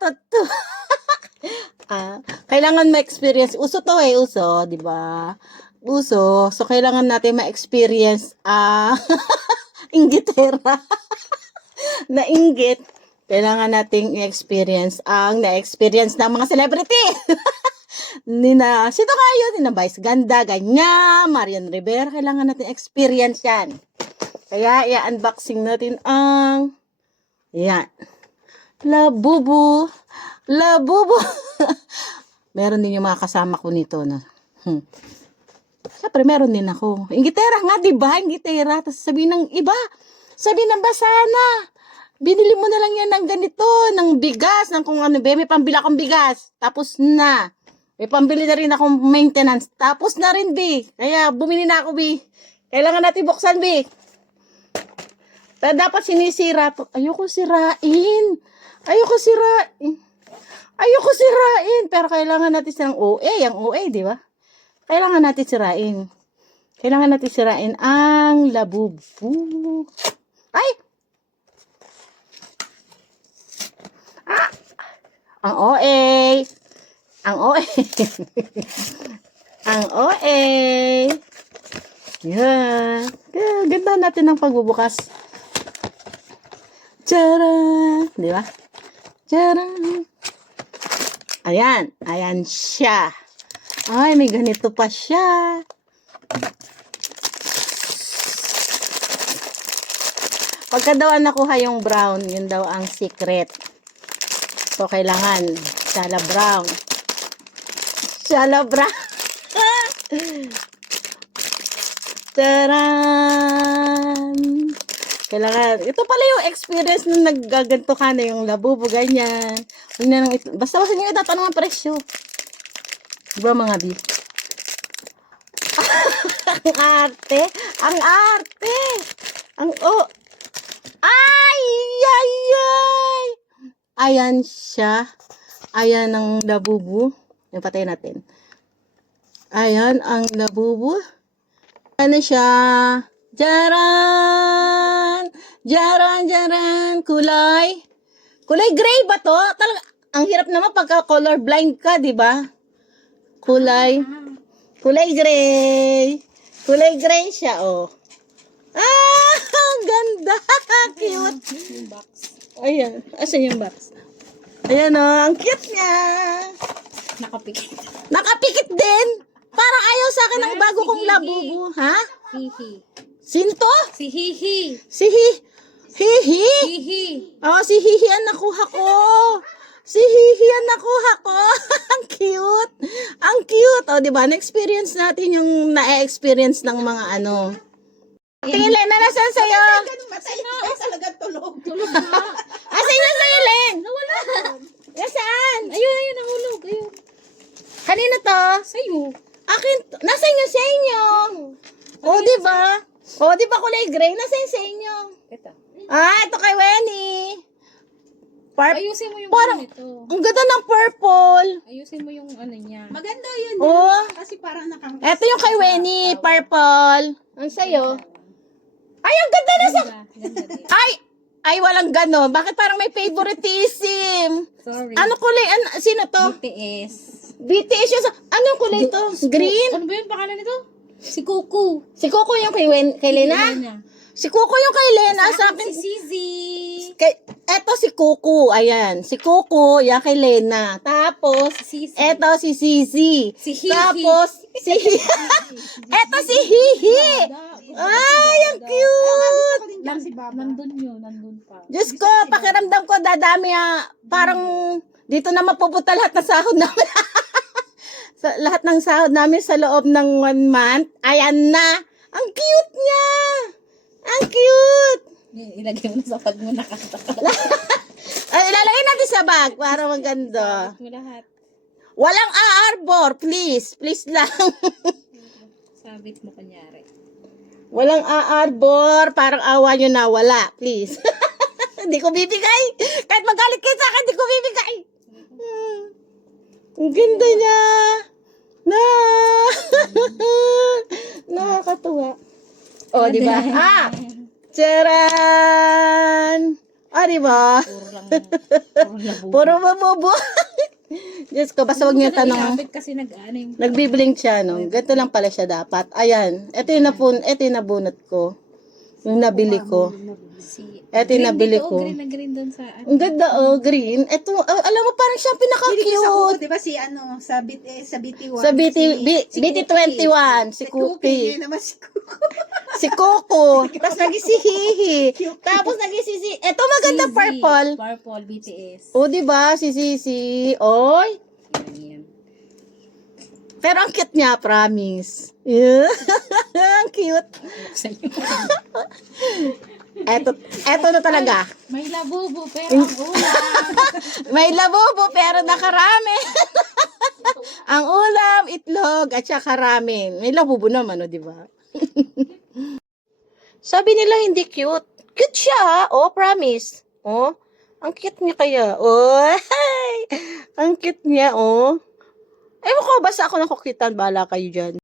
Totoo. Kailangan ma-experience. Uso to uso, di ba? Uso. So, kailangan natin ma-experience inggitera. Nainggit. Kailangan nating i-experience ang na-experience ng mga celebrity. Sino kayo? Nina Vice Ganda, ganyan, Marian Rivera. Kailangan natin experience yan. Kaya, i-unboxing natin ang yan. Labubu. Meron din yung mga kasama ko nito na. Siyempre, meron din ako. Inggitera nga, diba? Inggitera. Tapos sabihin ng iba. Sabihin ng basana. Binili mo na lang yan ng ganito, ng bigas, ng kung ano, may pambili akong bigas. Tapos na. May pambili na rin akong maintenance. Tapos na rin, B. Kaya bumili na ako, B. Kailangan natin buksan, B. Pero dapat sinisira to. Ayoko sirain. Pero kailangan natin silang OA. Ang OA, di ba? Kailangan natin sirain. Kailangan natin sirain ang labubu. Ay! Ang OA. Ang OA. Yan. Ganda natin ng pagbubukas. Tcharan! Di ba? Tcharan! Ayan. Ayan siya. Ay, may ganito pa siya. Pagka daw nakuha yung brown, yun daw ang secret. So, kailangan shala brown. Taran! Kailangan, ito pala yung experience nung naggaganto ka na yung labubo, ganyan. Basta nyo itatanong ang presyo. Diba mga bi? Ang arte! Ay! Ayan siya. Ayan ang labubu. Yung patay natin. Ayan ang labubu. Ano siya? Jaran! Kulay gray ba to? Talaga, ang hirap naman pagka color blind ka, di ba? Kulay gray. Kulay gray siya, oh. Ang ganda. Cute. Ayan. Asan yung box? Ayan, oh. Ang cute niya. Nakapikit din. Parang ayaw sa akin ng bago kong labubu. Ha? Hihi. Sinto? Si Hihi. Hihi? Oh, si Hihi ang nakuha ko. Ang cute. Oh, di ba? Na-experience natin yung na-experience ng mga ano. Tingin, Len, nasaan sa'yo? Talagang tulog. Asan yun sa'yo, Len? Nawala. Nasaan? Ayun, nahulog. Ayun. Kanina to? Sa'yo. Akin, nasa inyo sa inyo. O, di ba? Kulay gray? Nasa sa inyo. Ito. Ito kay Wenny. Ayusin mo yung Parang, ano nito. ang ganda ng purple. Ayusin mo yung ano niya. Maganda yun. Oh, Kasi parang nakang... ito yung kay Wenny, purple. Ang sa'yo? Ay, ang ganda na sa... Ganda din. Ay, walang gano. Bakit parang may favoritism? Sorry. Ano kulay? Sino to? BTS. BTS yun. Anong kulay to? Green? Ano ba yung pangalan nito? Si Kuku. Si Coco yung kay Lena? Si Coco yung kay Lena. Sa akin, Si Zizi. eto si Coco. Ayan. Si Coco, yan kay Lena. Tapos, Si Sisi. eto si Sisi. Si Hihi. Tapos, eto si Hihi. Ay, ang cute. Si Baba. Nandun pa. Diyos ko, pakiramdam ko, dadami parang dito na mapupunta lahat ng sahod namin. Lahat ng sahod namin sa loob ng 1 month. Ayan na. Ang cute niya. Ang cute. Ilagay mo na sa pag mo nakataka. Ay, ilalagay natin sa bag para maganda. mo lahat. Walang aarbor, please. Please lang. Sabit mo kunyari. Walang aarbor. Parang awa nyo na. Wala, please. Hindi ko bibigay. Kahit magalit kayo sa akin, hindi ko bibigay. Ang ganda niya. Nakakatuwa. Oh, di ba? Charan! di ba? Puro labo. Puro mabubo. Diyos ko, basta wag niyo tanong. Ilapit kasi nag-ano yung Nagbiblink siya, no? Ganito lang pala siya dapat. Ayan. Ito yung nabunot ko. Yung nabili ko. si... Ito yung nabili ko. Green na green doon sa ano. Ang ganda, oh, green. Ito, alam mo, parang siyang Hindi ko sa kuko, pinaka-cute. di ba si ano, sa BT1. Sa BT21, si Cookie. Cookie. Ngayon naman si Coco. Si Coco. Tapos nagisihihi. Tapos nagisihi. Ito maganda, CZ, purple. Purple, BTS. O, diba? Si Sisi. Oy. Yan. Pero ang cute niya, promise. Yeah. Ang cute. Sa'yo. Eto na talaga. May labubo, pero ang ulam. May labubo pero nakarami. Ang ulam, itlog, at saka ramen. May labubo naman, o, di ba? Sabi nila hindi cute. Cute siya, oh, promise. Oh, ang cute niya kaya. Oh, ang cute niya, oh. Ewan ko, basta ako nakukitan, bahala kayo dyan.